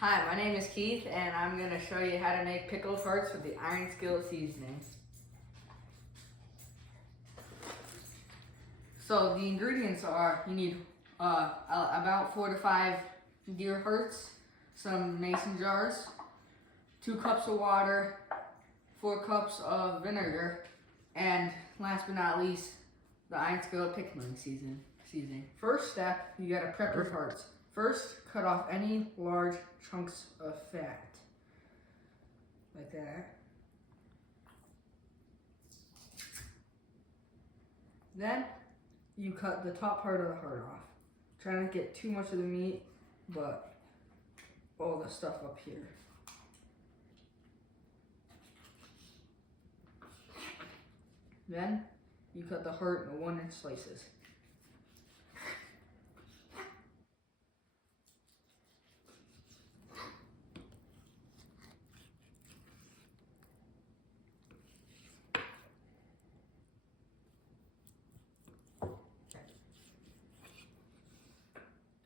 Hi, my name is Keith, and I'm going to show you how to make pickled hearts with the Iron Skillet seasoning. So the ingredients are, you need about 4 to 5 deer hearts, some mason jars, 2 cups of water, 4 cups of vinegar, and last but not least, the Iron Skillet pickling seasoning. First step, you gotta prep your hearts. First, cut off any large chunks of fat, like that. Then, you cut the top part of the heart off. Try not to get too much of the meat, but all the stuff up here. Then, you cut the heart in 1-inch slices.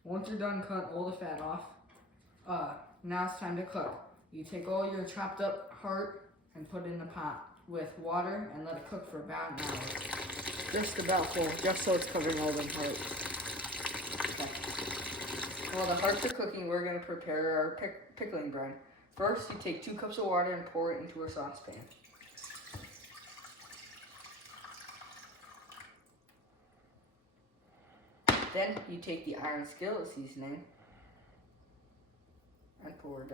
Once you're done cutting all the fat off, now it's time to cook. You take all your chopped up heart and put it in a pot with water and let it cook for about an hour. Just about full, just so it's covering all the hearts. Okay. While the hearts are cooking, we're going to prepare our pickling brine. First, you take 2 cups of water and pour it into a saucepan. Then you take the Iron Skillet seasoning and pour it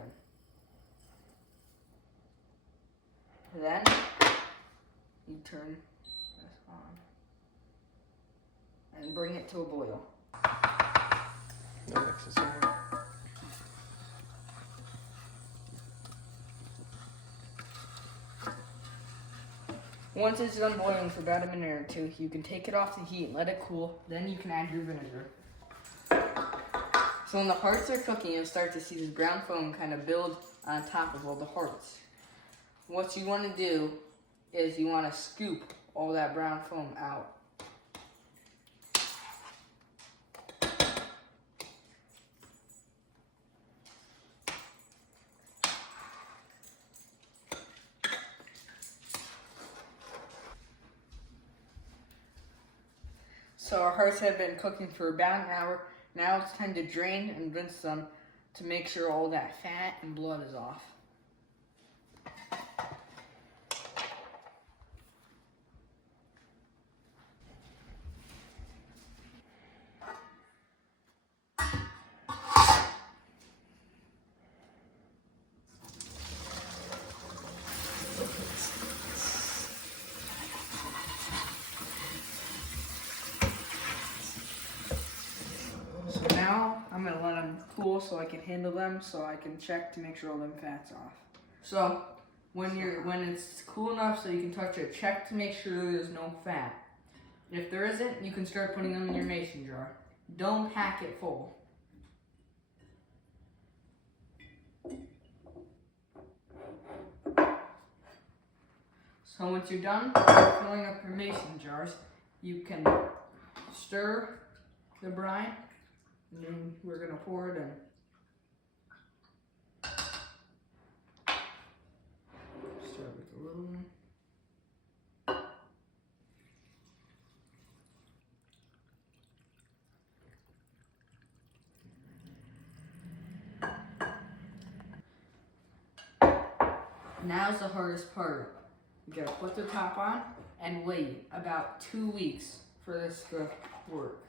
in. Then you turn this on and bring it to a boil. Once it's done boiling for about a minute or 2, you can take it off the heat and let it cool. Then you can add your vinegar. So when the hearts are cooking, you'll start to see this brown foam kind of build on top of all the hearts. What you want to do is you want to scoop all that brown foam out. So our hearts have been cooking for about an hour. Now it's time to drain and rinse them to make sure all that fat and blood is off. So now I'm going to let them cool so I can handle them, so I can check to make sure all them fat's off. So when it's cool enough so you can touch it, check to make sure there's no fat. If there isn't, you can start putting them in your mason jar. Don't pack it full. So once you're done filling up your mason jars, you can stir the brine, and then we're going to pour it in. Start with a little one. Now's the hardest part. You gotta put the top on and wait about 2 weeks for this to work.